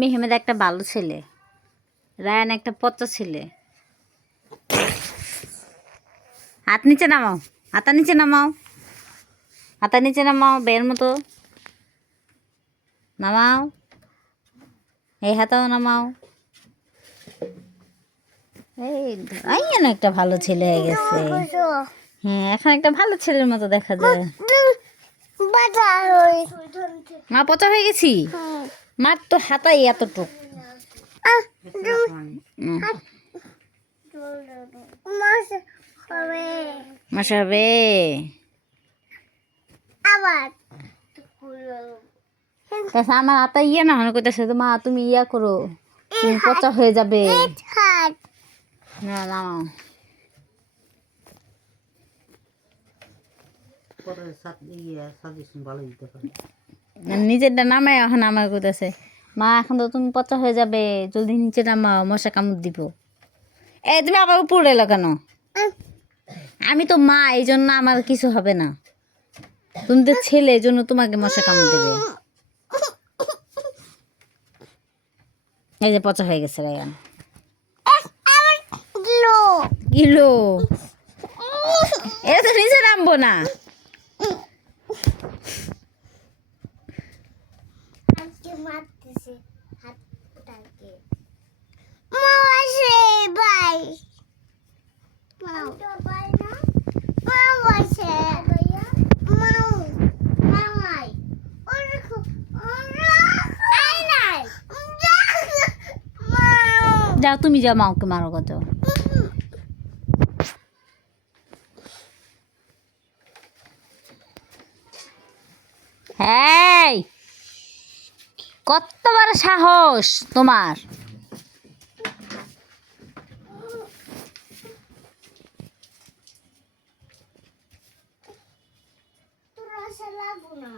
Mehmed একটা ভালো ছেলে, রায়ান একটা পচা ছেলে। হাত নিচে নামাও, হাতা নিচে নামাও, হাতা নিচে নামাও, বের মতো নামাও, এই হাতাও নামাও। এই একটা ভালো ছেলে হয়ে গেছে। হ্যাঁ, এখন একটা ভালো ছেলের মতো দেখা যায়। মা পচা হয়ে গেছি, মার তো হাতাই এতটুক। মশা হবে আমার হাতা ইয়ে না হয় কইতেছে তো মা তুমি ইয়া করো, তুমি পচা হয়ে যাবে। না নামাও, নিজেরটা নামায় এখন আমার কইতেছে মা এখন তো তুমি পচা হয়ে যাবে, জলদি নিচে নামাও, মশা কামড় দিব। তুমি আবার উপরে এলো কেন? আমি তো মা, এই জন্য আমার কিছু হবে না। তুমি তো ছেলে, এই জন্য তোমাকে মশা কামড় দেবে। এই যে পচা হয়ে গেছে রায়ান। কিলো এটা তো নিচে নামবো না। যাও তুমি যাও, মাওকে মারো কত। হ্যাঁ, কত বড় সাহস তোমার! তোর আশা লাগবো না।